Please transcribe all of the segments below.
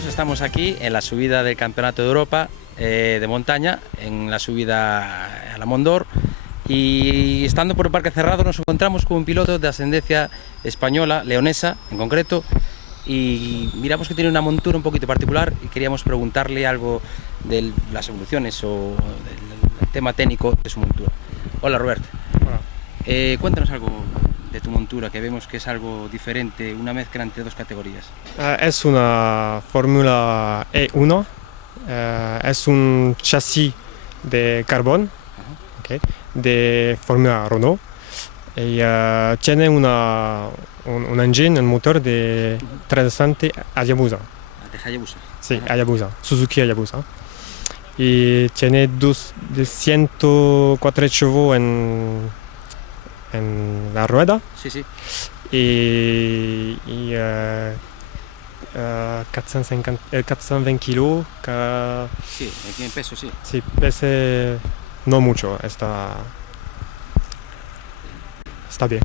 amigos, estamos aquí en la subida del Campeonato de Europa de montaña, en la subida a la Mondor, y estando por el Parque Cerrado nos encontramos con un piloto de ascendencia española, leonesa en concreto, y miramos que tiene una montura un poquito particular y queríamos preguntarle algo de las evoluciones o del tema técnico de su montura. Hola Robert. Hola. Cuéntanos algo de tu montura, que vemos que es algo diferente, una mezcla entre dos categorías. Es una Fórmula E1, es un chasis de carbón, okay, de Fórmula Renault, y tiene un engine, un motor de 360 Hayabusa. De Hayabusa. Sí, Hayabusa, Suzuki Hayabusa. Y tiene 104 caballos en la rueda. Sí, sí. Y 420 kilos. Sí, en peso, sí. Sí, pesa no mucho, está bien.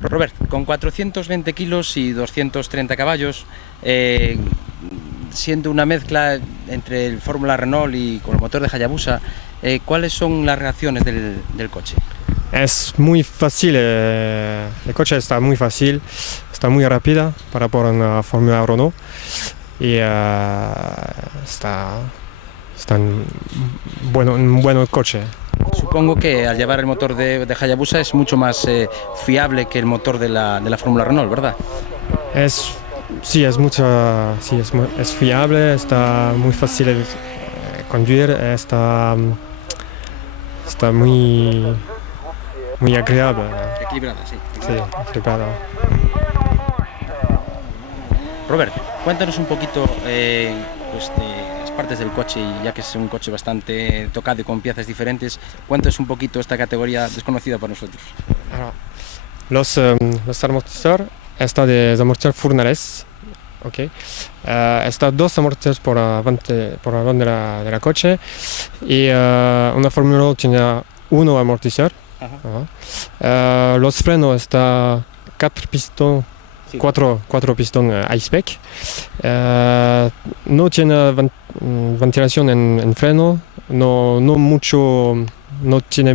Robert, con 420 kilos y 230 caballos, siendo una mezcla entre el Fórmula Renault y con el motor de Hayabusa, ¿cuáles son las reacciones del coche? Es muy fácil, el coche está muy fácil, está muy rápida para por una Fórmula Renault y está un buen coche. Supongo que al llevar el motor de Hayabusa es mucho más fiable que el motor de la Fórmula Renault, ¿verdad? Sí, es fiable, está muy fácil de conducir, está muy agradable. Equilibrada, sí. Sí, equilibrada. Robert, cuéntanos un poquito pues de las partes del coche, y ya que es un coche bastante tocado y con piezas diferentes, cuéntanos un poquito esta categoría desconocida para nosotros. Los amortizadores están de amortizadores Furnales, okay. Están dos amortizadores por delante de la coche y una Fórmula 1 tiene uno amortizador. Los frenos están 4 pistones high-spec. No tiene ventilación en freno, no tiene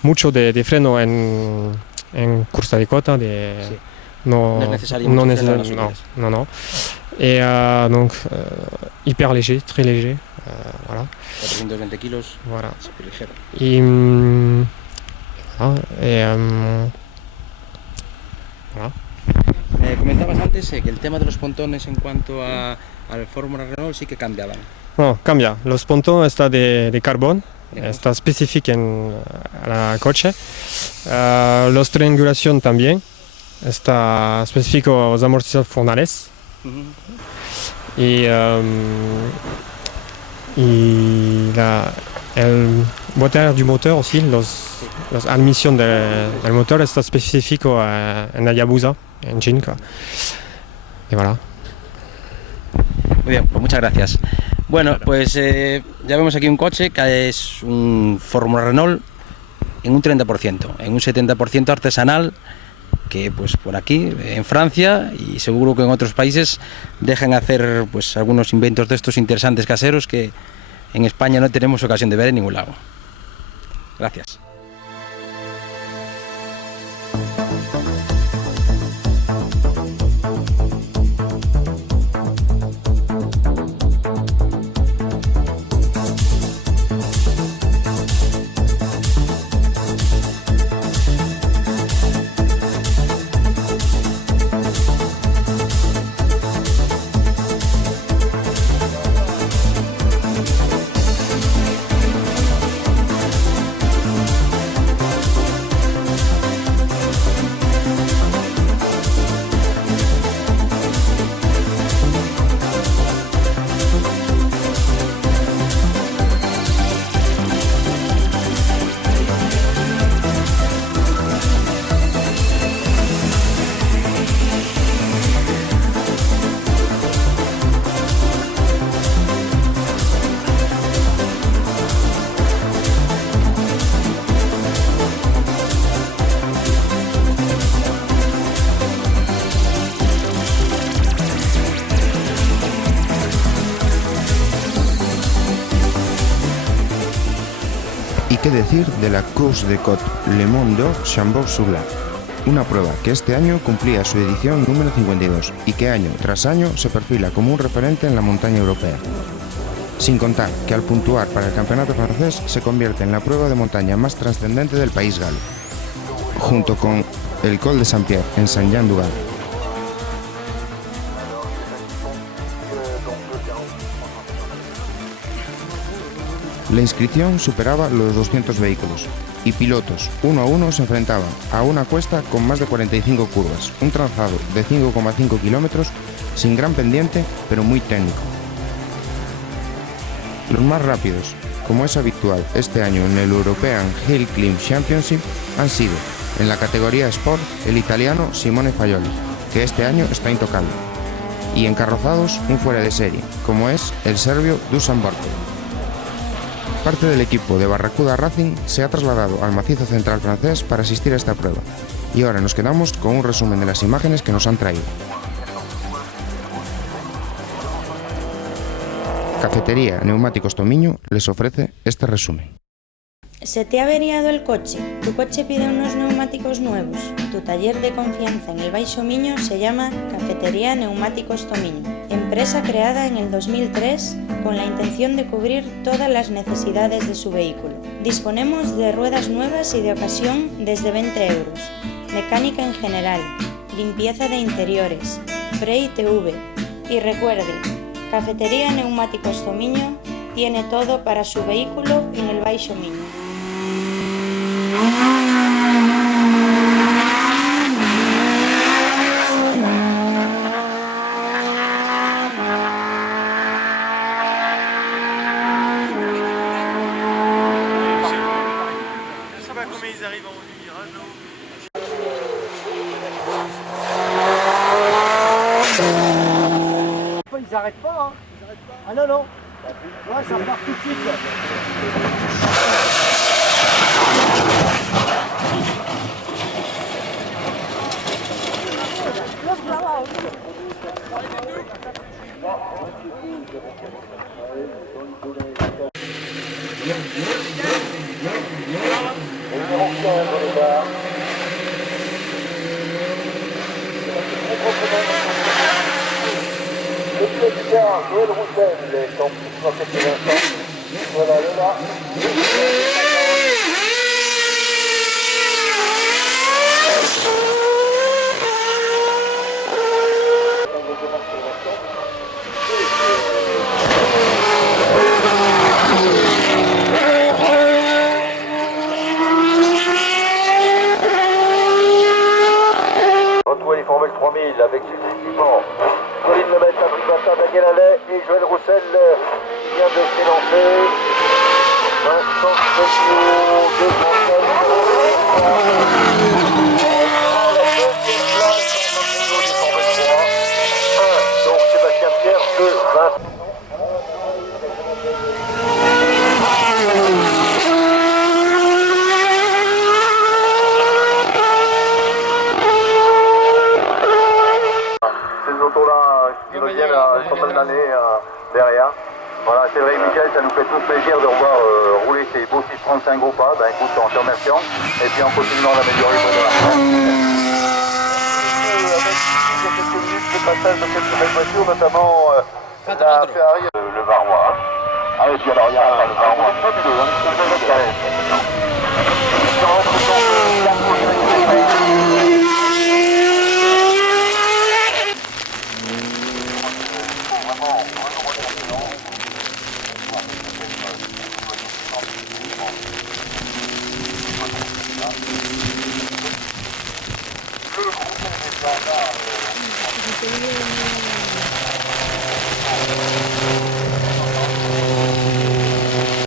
mucho de freno en cursa de cota. Sí. No es necesario mucho freno en las subidas. No. Et donc hyper léger, très léger. Voilà. 420 kilos, Voilà. súper ligero. Voilà. Comentabas antes que el tema de los pontones en cuanto al Fórmula Renault sí que cambiaban. No, cambia. Los pontones están de carbón, está específico en el coche. Los triangulación también, está específico los amortizadores Furnales. Y el motor du motor aussi, las admisión del motor está específico en Hayabusa engine. Y voilà. Muy bien, pues muchas gracias. Bueno, pues ya vemos aquí un coche que es un Fórmula Renault en un 30%, en un 70% artesanal, que pues por aquí en Francia y seguro que en otros países dejan hacer pues algunos inventos de estos interesantes caseros que en España no tenemos ocasión de ver en ningún lado. Gracias. qué decir de la Course de Côte Le Monde Chambord-sur-Lac, una prueba que este año cumplía su edición número 52 y que año tras año se perfila como un referente en la montaña europea. Sin contar que al puntuar para el campeonato francés se convierte en la prueba de montaña más trascendente del país galo, junto con el Col de Saint-Pierre en Saint-Jean-du-Gard. La inscripción superaba los 200 vehículos y pilotos uno a uno se enfrentaban a una cuesta con más de 45 curvas, un trazado de 5,5 kilómetros sin gran pendiente pero muy técnico. Los más rápidos, como es habitual este año en el European Hill Climb Championship, han sido, en la categoría Sport, el italiano Simone Faioli, que este año está intocable, y encarrozados un fuera de serie, como es el serbio Dusan Bartol. Parte del equipo de Barracuda Racing se ha trasladado al macizo central francés para asistir a esta prueba, y ahora nos quedamos con un resumen de las imágenes que nos han traído. Cafetería Neumáticos Tomiño les ofrece este resumen. ¿Se te ha averiado el coche? ¿Tu coche pide unos neumáticos nuevos? Tu taller de confianza en el Baixo Miño se llama Cafetería Neumáticos Tomiño, empresa creada en el 2003 con la intención de cubrir todas las necesidades de su vehículo. Disponemos de ruedas nuevas y de ocasión desde 20 euros, mecánica en general, limpieza de interiores, pre-ITV y recuerde, Cafetería Neumáticos Tomiño tiene todo para su vehículo en el Baixo Miño. Ils n'arrêtent pas, hein. Ah non, non. Ouais, ça repart tout de suite. Là. Joël Roussel, donc pour quelques instants. Voilà, le là. Retrouvez les formules 3000 avec successivement Colin Lemaitre, Patrick Vincent, Daniel Allais et Joël Roussel vient de s'élancer. Vincent Cognaud, de François, la deuxième place, Vincent Cognaud du Formule 3. 1, donc Sébastien Pierre, 2, Vincent. Qui reviennent à une centaine d'années derrière. Voilà, c'est vrai Michel, ça nous fait tout plaisir de revoir rouler ces beaux 635 gros pas. Ben écoute, en te remerciant. Et puis en continuant d'améliorer le de la France. Avec quelques minutes de passage de quelques belles voitures, notamment la Ferrari, le Varois. Ah et puis alors il y a le Varois fabuleux,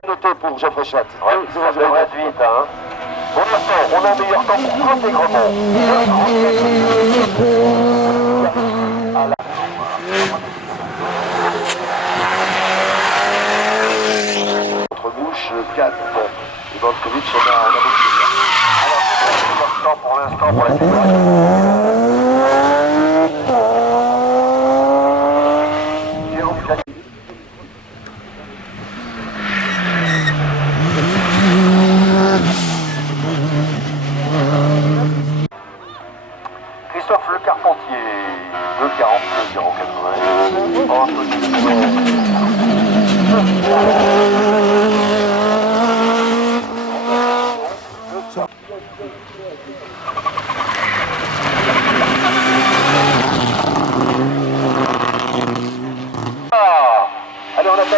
Noté pour Jeff Rechat. Oui, ça devrait être vite, hein. Pour l'instant, on a un meilleur temps pour intégralement. Entre bouche, 4. Ivankovic, on a beaucoup de alors, c'est le meilleur temps pour l'instant pour la séparation.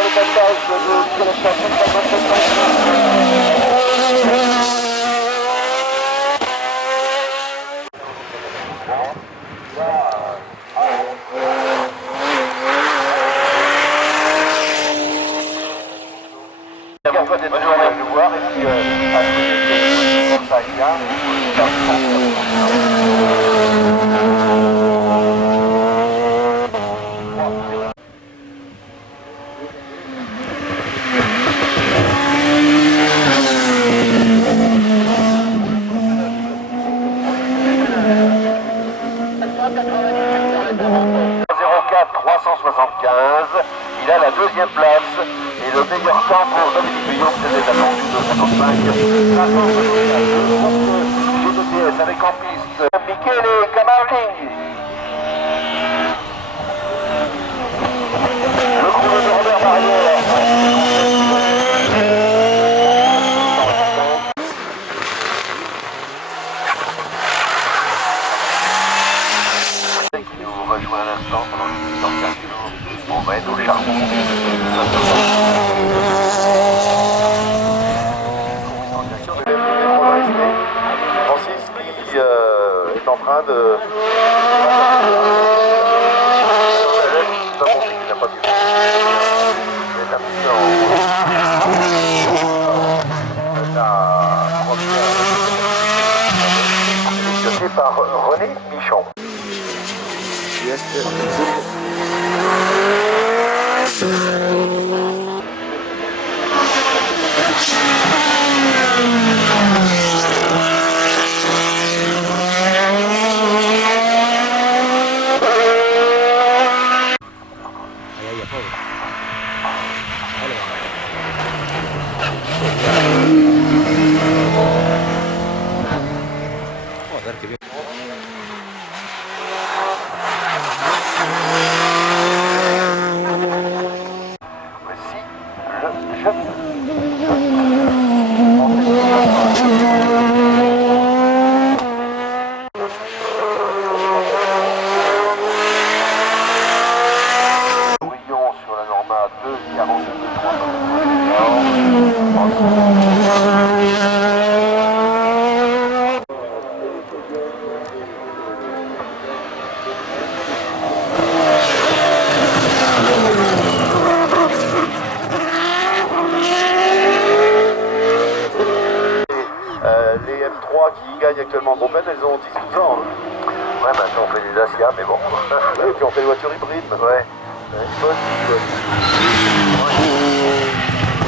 le passage de bonne journée de nous voir et puis à tous comme ça est bien. Il a la deuxième place et le meilleur temps pour Dominique Billon, c'était attendu de 55. GTTS avec en piste Michele Camarlinghi. Le chrono de Robert Barrière. Qui nous rejoint à l'instant pendant le temps de 15 jours. On va être au charbon. Francis qui est en train de... Il n'a pas vu. Il est un petit peu en... par René Michon. Joder, qué bien. Sur la Norma 2,42,3. Les M3 qui gagnent actuellement en Groupe N, elles ont 10-12 ans. Hein. Ouais, maintenant on fait des Dacia, mais bon. Et puis on fait des voitures hybrides. Ouais.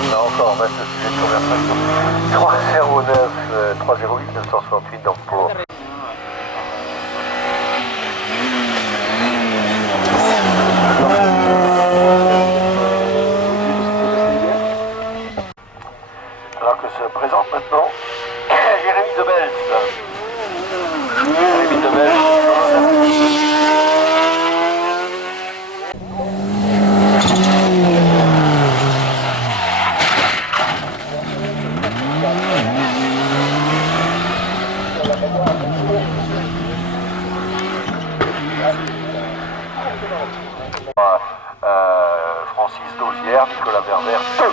Là encore, on a ce sujet de conversation. 309 308 968, donc pour... Alors que se présente maintenant Jérémy Debels. Jérémy Debels. Francis Daugière, Nicolas Ververt, 1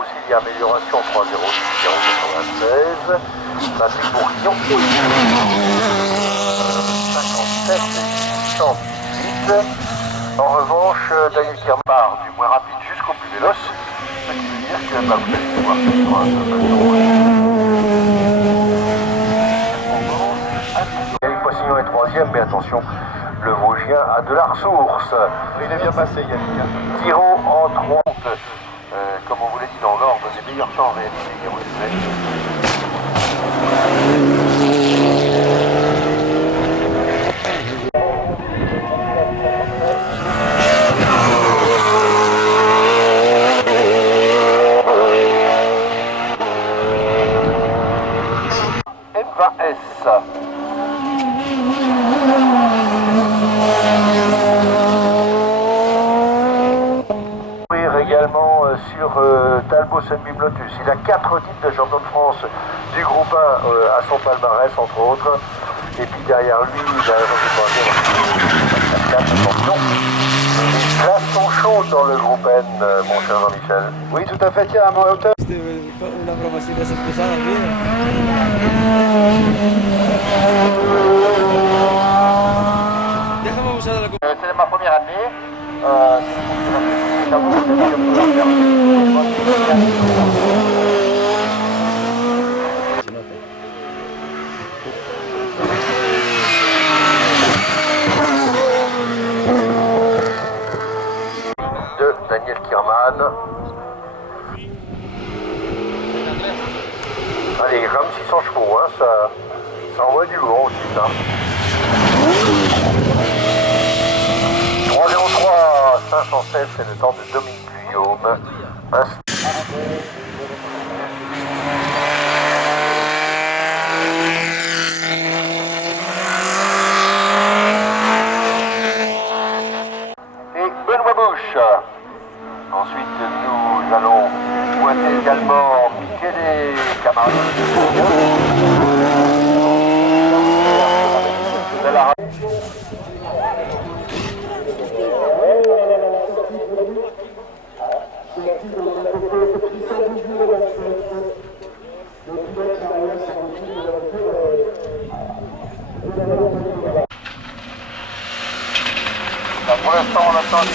aussi il y a amélioration 3-0, 0-96. Patrick Bourguignon. 57 118. En revanche, Daniel Kirmar, du moins rapide jusqu'au plus véloce, ce qui veut dire que vous allez voir ce sera Yannick Poissignon est troisième, mais attention, le Vosgien a de la ressource. Il est bien passé, Yannick. Giro en 30, comme on vous l'a dit dans l'ordre des meilleurs temps réalisés, Giro également sur Talbot Sunbeam Lotus. Il a 4 titres de champion de France du groupe 1 à son palmarès, entre autres. Et puis derrière lui, il a attention. Les places sont chaudes dans le groupe N, mon cher Jean-Michel. Oui, tout à fait, tiens, à mon hauteur. Una broma así de esas pesadas, bien. Déjame usar la C'est ma première année. De Daniel Kirman. Allez, gramme 600 chevaux, hein, ça envoie du lourd aussi, ça. 3:03, 516, c'est le temps de Dominique Guillaume. Et Benoît Bouche. Ensuite, nous allons pointer également Michele Camarade. De la pour l'instant, on attend le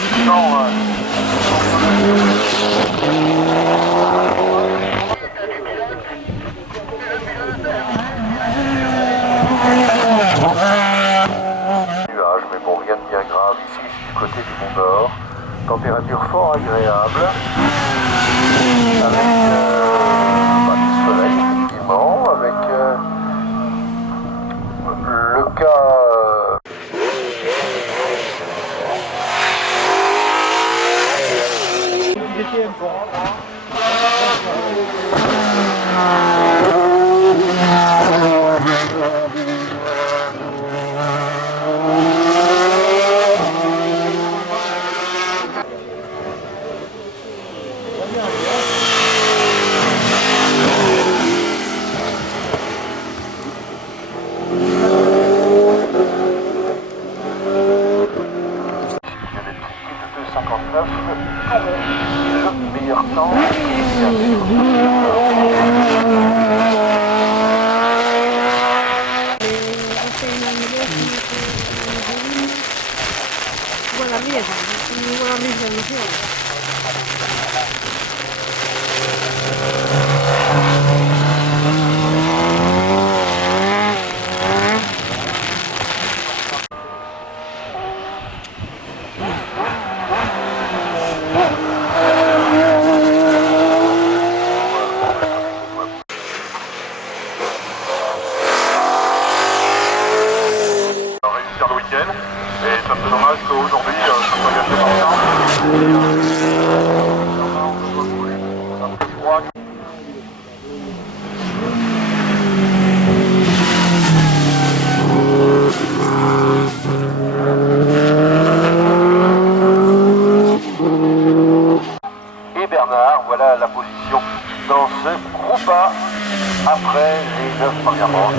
nuage, mais bon, rien de bien grave ici, du côté du Mont Nord. Température fort agréable. Avec du soleil, effectivement, avec le cas. Le meilleur temps. Buona missione. Réussir le week-end, et c'est un peu dommage qu'aujourd'hui ça soit gâché par ça. Et Bernard, voilà la position dans ce groupe A après les 9 premières manches.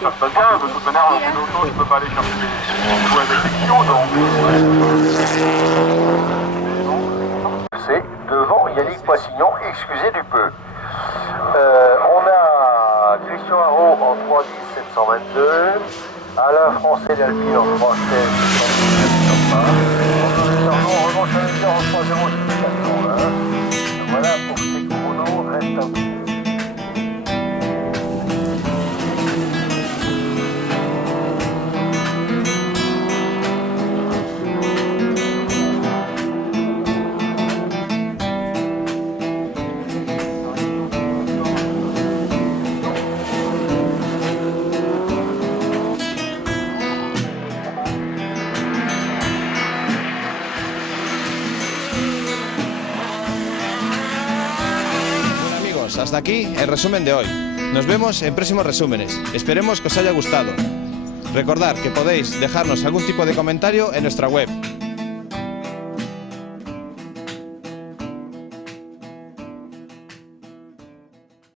Ça se passe bien, de toute manière, en auto, je peux pas aller chercher des jouets avec des kilos, donc... C'est devant Yannick Poissignon, excusez du peu. On a Christian Haro en 3.10.722, Alain Français d'Alpine en 3.16.722. En revanche, Challenger en 3.06.420. Voilà pour ces chronos, reste un peu. Hasta aquí el resumen de hoy. Nos vemos en próximos resúmenes. Esperemos que os haya gustado. Recordad que podéis dejarnos algún tipo de comentario en nuestra web